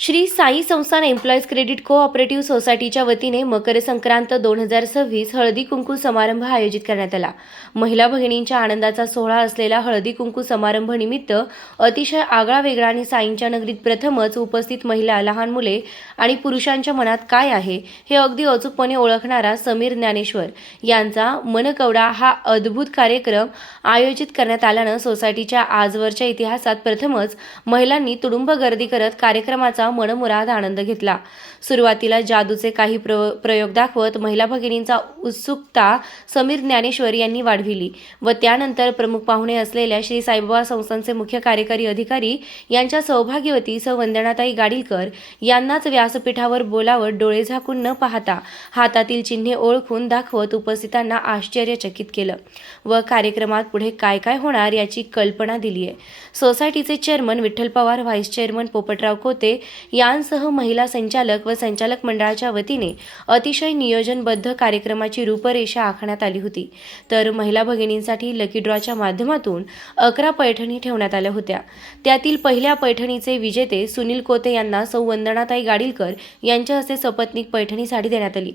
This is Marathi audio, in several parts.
श्री साई संस्थान एम्प्लॉईज क्रेडिट कोऑपरेटिव्ह सोसायटीच्या वतीने मकर संक्रांत 2026 हळदी कुंकू समारंभ आयोजित करण्यात आला। महिला भगिनींच्या आनंदाचा सोहळा असलेला हळदी कुंकू समारंभ निमित्त अतिशय आगळा वेगळा आणि साईंच्या नगरीत प्रथमच उपस्थित महिला, लहान मुले आणि पुरुषांच्या मनात काय आहे हे अगदी अचूकपणे ओळखणारा समीर ज्ञानेश्वर यांचा मनकवडा हा अद्भुत कार्यक्रम आयोजित करण्यात आल्यानं सोसायटीच्या आजवरच्या इतिहासात प्रथमच महिलांनी तुडुंब गर्दी करत कार्यक्रमाचा मनमुराद आनंद घेतला। सुरुवातीला जादूचे काही प्रयोग दाखवत महिला भगिनींचा उत्सुकता समीर ज्ञानेश्वर यांनी वाढविली व त्यानंतर प्रमुख पाहुणे असलेल्या श्री साईबाबा संस्थानचे मुख्य कार्यकारी अधिकारी यांच्या सौभाग्यवती सौ वंदनाताई गाडीलकर यांनाच व्यासपीठावर बोलावत डोळे झाकून न पाहता हातातील चिन्हे ओळखून दाखवत उपस्थितांना आश्चर्यचकित केलं व कार्यक्रमात पुढे काय काय होणार याची कल्पना दिली आहे। सोसायटीचे chairman Vitthal Pawar, vice chairman Popatrao Kote यांसह महिला संचालक व संचालक मंडळाच्या वतीने अतिशय नियोजनबद्ध कार्यक्रमाची रूपरेषा आखण्यात आली होती। तर महिला भगिनींसाठी लकी ड्रॉच्या माध्यमातून 11 पैठणी ठेवण्यात आल्या होत्या। त्यातील पहिल्या पैठणीचे विजेते सुनील कोते यांना सौ वंदनाताई गाडीलकर यांच्या हस्ते सपत्नीक पैठणी साडी देण्यात आली।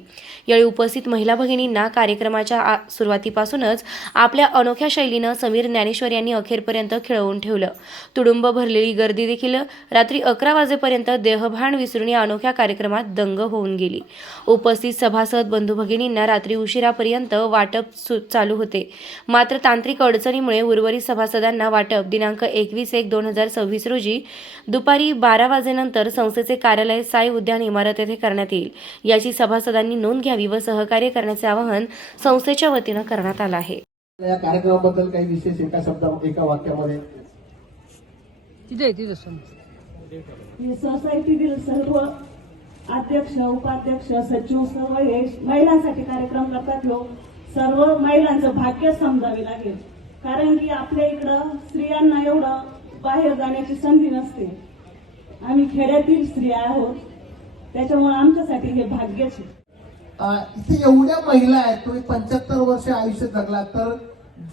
यावेळी उपस्थित महिला भगिनींना कार्यक्रमाच्या सुरुवातीपासूनच आपल्या अनोख्या शैलीनं समीर ज्ञानेश्वर यांनी अखेरपर्यंत खिळवून ठेवलं। तुडुंब भरलेली गर्दी देखील रात्री 11 वाजेपर्यंत देहभान विसरून या अनोख्या कार्यक्रमात दंग होऊन गेली। उपस्थित सभासद बंधू भगिनींना रात्री उशिरापर्यंत वाटप चालू होते, मात्र तांत्रिक अडचणीमुळे उर्वरित सभासदांना वाटप दिनांक 21/1/2026 रोजी दुपारी 12 वाजेनंतर संस्थेचे कार्यालय साई उद्यान इमारत येथे करण्यात येईल, याची सभासदांनी नोंद घ्यावी व सहकार्य करण्याचे आवाहन संस्थेच्या वतीनं करण्यात आलं आहे। या कार्यक्रमाबद्दल काही विशेष एका शब्दात एका वाक्यामध्ये सोसायटीतील सर्व अध्यक्ष, उपाध्यक्ष, सचिव सर्व हे महिलांसाठी कार्यक्रम करतात। लोक सर्व महिलांचं भाग्य समजावे लागेल, कारण की आपल्या इकडं स्त्रियांना एवढं बाहेर जाण्याची संधी नसते। आम्ही खेड्यातील स्त्रिया आहोत, त्याच्यामुळे आमच्यासाठी हे भाग्यच आहे। इथे एवढ्या महिला आहेत, तुम्ही 75 वर्ष आयुष्य जगलात, तर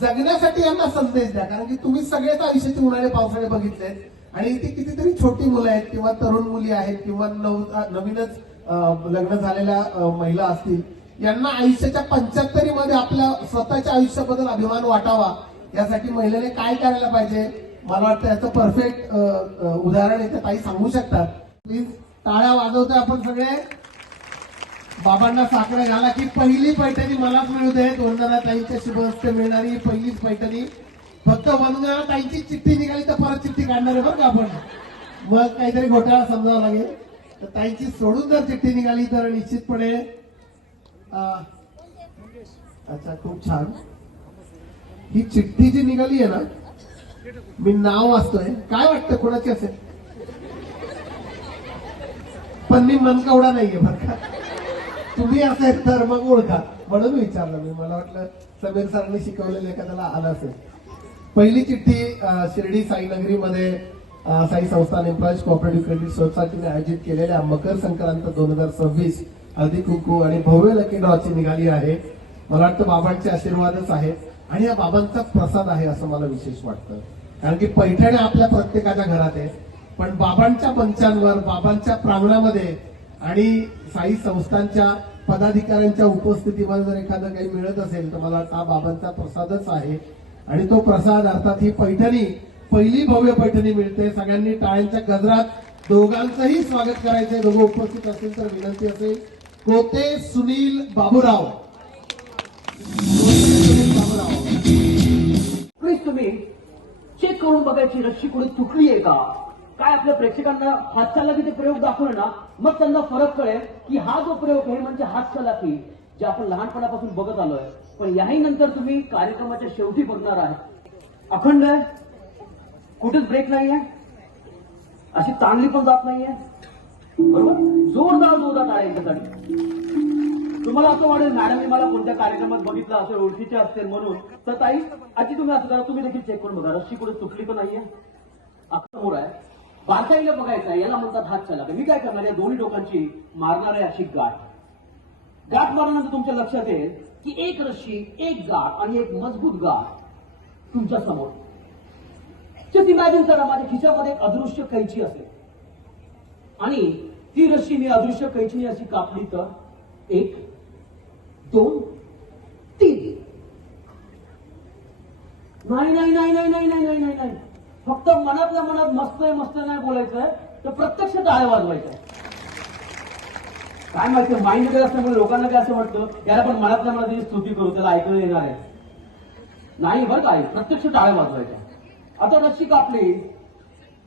जगण्यासाठी यांना संदेश द्या, कारण की तुम्ही सगळेच आयुष्याचे उन्हाळे पावसाळे बघितलेत आणि इथे कितीतरी छोटी मुलं आहेत किंवा तरुण मुली आहेत किंवा नवीनच लग्न झालेल्या महिला असतील, यांना आयुष्याच्या 75 मध्ये आपल्या स्वतःच्या आयुष्याबद्दल अभिमान वाटावा, यासाठी महिलेने काय करायला पाहिजे, मला वाटतं याचं परफेक्ट उदाहरण इथे ताई सांगू शकतात। प्लीज टाळ्या वाजवतोय आपण सगळे, बाबांना साकडं घाला की पहिली पैठणी मलाच मिळू दे। वंदनाताईंच्या शुभ हस्ते मिळणारी पहिलीच पैठणी, फक्त वंदनाताईंची चिठ्ठी निघाली तर परत चिठ्ठी काढणार आहे बरं का आपण, मग काहीतरी घोटाळा समजावा लागेल। तर ताईंची सोडून जर चिठ्ठी निघाली तर निश्चितपणे अच्छा, खूप छान। ही चिठ्ठी जी निघाली आहे ना, मी नाव वाचतोय, काय वाटतं कोणाची असेल? पण मी मनकवडा नाहीये बरं का, तुम्ही असेल तर मग ओळखा, म्हणून विचारलं मी, मला वाटलं समीर सरांनी शिकवलेलं एखाद्याला आलं असेल। पहिली चिठ्ठी शिर्डी साईनगरीमध्ये साई संस्थान एम्प्लॉईज कोऑपरेटिव्ह क्रेडिट सोसायटीने आयोजित केलेल्या मकर संक्रांत 2026 हळदी कुंकू आणि भव्य लकी ड्रॉची निघाली आहे। मला वाटतं बाबांचे आशीर्वादच आहेत आणि या बाबांचा प्रसाद आहे असं मला विशेष वाटतं, कारण की पैठण्या आपल्या प्रत्येकाच्या घरात आहे, पण बाबांच्या मंचांवर, बाबांच्या प्रांगणामध्ये आणि साई संस्थांच्या पदाधिकाऱ्यांच्या उपस्थितीमध्ये जर एखादं काही मिळत असेल तर मला वाटतं हा बाबांचा प्रसादच आहे। आणि तो प्रसाद अर्थात ही पैठणी, पहिली भव्य पैठणी मिळते। सगळ्यांनी टाळ्यांच्या गजरात दोघांचंही स्वागत करायचंय, दोघं उपस्थित असतील तर विनंती असेल। कोते सुनील बाबूराव, प्लीज तुम्ही चेक करून बघायची रस्सी कुठे तुटली आहे का, काय आपल्या प्रेक्षकांना हातचलाखी ते प्रयोग दाखवले ना, मग त्यांना फरक कळेल की हा जो प्रयोग आहे म्हणजे हातचलाखी जे आपण लहानपणापासून बघत आलोय, पण याही नंतर तुम्ही कार्यक्रमाच्या शेवटी बघणार आहात अखंड आहे, कुठेच ब्रेक नाहीये, अशी ताणली पण जात नाहीये, बरोबर? जोरदार टाळ्या याच्यासाठी। तुम्हाला असं वाटेल मॅडमने मला कोणत्या कार्यक्रमात बघितलं असेल, ओळखीचे असतील म्हणून, तर ताई आजी तुम्ही असं करा, तुम्ही देखील चेक करून बघा रस्सी कुठे तुटली पण नाहीये, समोर आहे, बारकाईला बघायचं आहे, याला म्हणतात हातचलाखी। मी काय करणार, या दोन्ही डोकांची मारणार आहे अशी गाठ मारल्यानंतर तुमच्या लक्षात येईल की एक रस्सी, एक गाठ आणि एक मजबूत गाठ तुमच्या समोर। जस्ट इमॅजिन करा, माझ्या खिशामध्ये एक अदृश्य कैची असेल आणि ती रस्सी मी अदृश्य कैचीने अशी कापली तर 1 2 3. नाही नाही नाही नाही नाही नाही नाही नाही नाही फक्त मनातल्या मनात मस्त आहे मस्त नाही बोलायचंय तर प्रत्यक्ष टाळ्या वाजवायचं. काय माहिती माइंड मध्ये असल्यामुळे लोकांना काय असं वाटतं याला पण मनातल्या मनात त्याची स्तुती करू त्याला ऐकू येणार आहे. नाही बरं काय प्रत्यक्ष टाळ्या वाजवायच्या. आता रस्सी कापली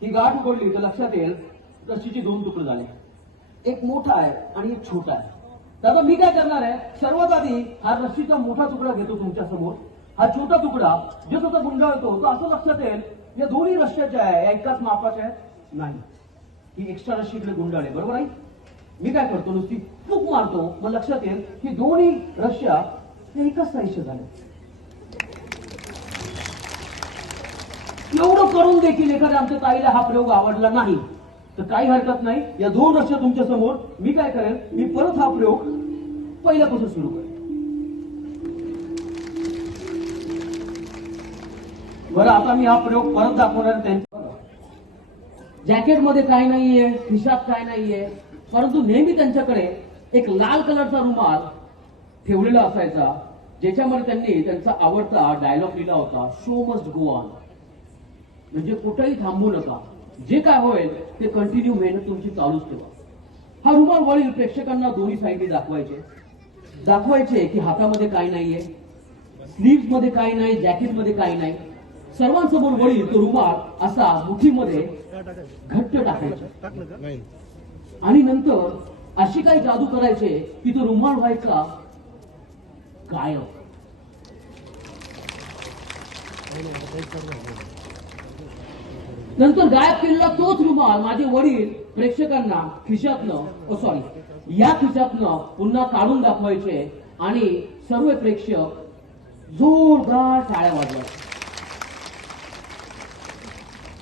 ही गाठ उघडली तर लक्षात येईल रस्सीचे 2 तुकडे झाले. एक मोठा आहे आणि एक छोटा आहे. तर आता मी काय करणार आहे सर्वात आधी हा रस्सीचा मोठा तुकडा घेतो तुमच्या समोर. हा छोटा तुकडा जो स्वतः गुंडाळतो तो असं लक्षात येईल या दोन्ही रस्त्याच्या आहे या एकाच मापाच्या आहेत. नाही ही एक्स्ट्रा रस्सी इकडे गुंडाळे बरोबर आहे. मी काय करतो नुसती फूक मारतो मग लक्षात येईल की दोन्ही रश्या हे एकाच साईजच्या झाल्या. एवढं करून देखील एखाद्या आमच्या ताईला हा प्रयोग आवडला नाही तर काही हरकत नाही. या 2 रश्या तुमच्या समोर मी काय करेन मी परत हा प्रयोग पहिल्यापासून सुरू करेन. बरं आता मी हा प्रयोग परत दाखवणार त्यांच्या जॅकेटमध्ये काय नाहीये खिशात काय नाहीये परंतु नेहमी त्यांच्याकडे एक लाल कलरचा रुमाल ठेवलेला असायचा ज्याच्यामध्ये त्यांनी त्यांचा आवडता डायलॉग लिहिला होता शो मस्ट गो ऑन. म्हणजे कुठेही थांबू नका जे काय होईल ते कंटिन्यू मेहनत तुमची चालूच ठेवा. हा रुमाल वडील प्रेक्षकांना दोन्ही साईडने दाखवायचे की हातामध्ये काय नाहीये स्लीव्स मध्ये काय नाही जॅकेटमध्ये काय नाही. सर्वांसमोर वडील तो रुमाल असा मुठीमध्ये घट्ट टाकायचे आणि नंतर अशी काही जादू करायचे की तो रुमाल व्हायचा गायब. नंतर गायब केलेला तोच रुमाल माझे वडील प्रेक्षकांना या खिशातनं पुन्हा काढून दाखवायचे आणि सर्व प्रेक्षक जोरदार टाळ्या वाजवायचे.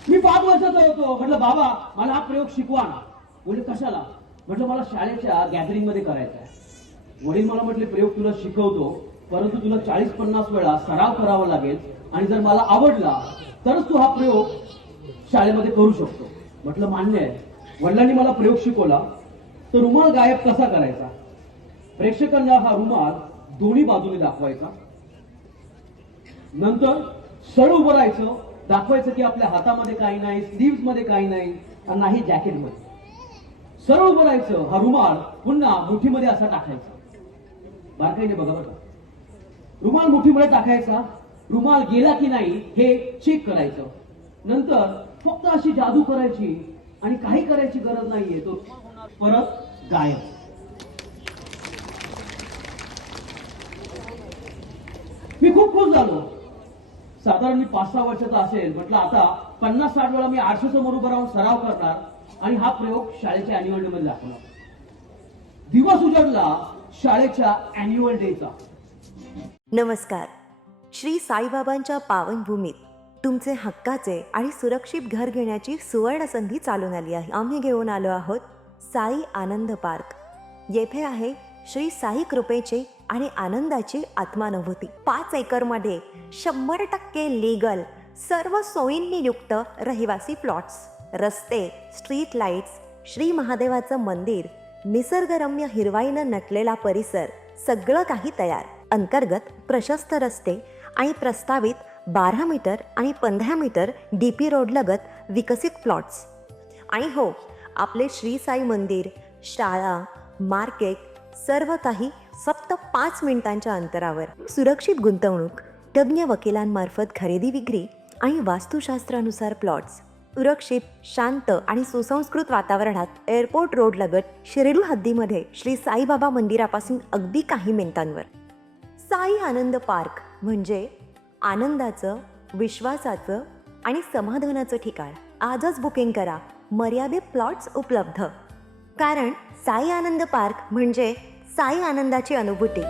मी 5 वर्षाचा होतो. म्हटलं बाबा मला हा प्रयोग शिकवा ना. म्हणजे कशाला म्हटलं मला शाळेच्या गॅदरिंग मध्ये करायचा आहे. वडील मला म्हटले प्रयोग तुला शिकवतो परंतु तुला 40-50 वेळा सराव करावा लागेल आणि जर मला आवडला तरच तू हा प्रयोग शाळेमध्ये करू शकतो. म्हटलं मान्य आहे. वडिलांनी मला प्रयोग शिकवला. तर रुमाल गायब कसा करायचा. प्रेक्षकांना हा रुमाल दोन्ही बाजूने दाखवायचा. नंतर सरळ उभं राहायचं दाखवायचं की आपल्या हातामध्ये काही नाही स्लीव्स मध्ये काही नाही आणि नाही जॅकेटमध्ये. सरळ उभं राहायचं हा रुमाल पुन्हा मुठीमध्ये असा टाकायचा. बारकाईने बघा बघा. रुमाल मुठीमध्ये टाकायचा. रुमाल गेला की नाही हे चेक करायचं. नंतर फक्त अशी जादू करायची आणि काही करायची गरज नाहीये तो परत गायब. मी खूप खुश झालो. साधारण मी 5-6 वर्षाचा असेल. म्हटलं आता 50-60 वेळा मी आरशा समोर उभं राहून सराव करणार आणि हा प्रयोग शाळेच्या अॅन्युअल डे मध्ये दाखवणार. दिवस उजडला शाळेच्या अॅन्युअल डेचा. नमस्कार. श्री साईबाबांच्या पावनभूमीत तुमचे हक्काचे आणि सुरक्षित घर घेण्याची सुवर्ण संधी चालून आली आहे. आम्ही घेऊन आलो आहोत साई आनंद पार्क. येथे आहे श्री साई कृपेची आणि आनंदाची आत्मानुभूती. 5 एकरमध्ये 100% लीगल सर्व सोयींनी युक्त रहिवासी प्लॉट्स, रस्ते, स्ट्रीट लाईट्स, श्री महादेवाचं मंदिर, निसर्गरम्य हिरवाईनं नटलेला परिसर, सगळं काही तयार. अंतर्गत प्रशस्त रस्ते आणि प्रस्तावित 12 मीटर आणि 15 मीटर DP रोड लगत विकसित प्लॉट्स. आणि हो, आपले श्री साई मंदिर, शाळा, मार्केट सर्व काही फक्त 5 मिनिटांच्या अंतरावर. सुरक्षित गुंतवणूक, तज्ज्ञ वकिलांमार्फत खरेदी विक्री आणि वास्तुशास्त्रानुसार प्लॉट्स. सुरक्षित, शांत आणि सुसंस्कृत वातावरणात एअरपोर्ट रोड लगत शिर्डी हद्दीमध्ये श्री साईबाबा मंदिरापासून अगदी काही मिनिटांवर. साई आनंद पार्क म्हणजे आनंदाचं, विश्वासाचं आणि समाधानाचं ठिकाण. आजच बुकिंग करा. मर्यादित प्लॉट्स उपलब्ध. कारण साई आनंद पार्क म्हणजे साई आनंदाची अनुभूती.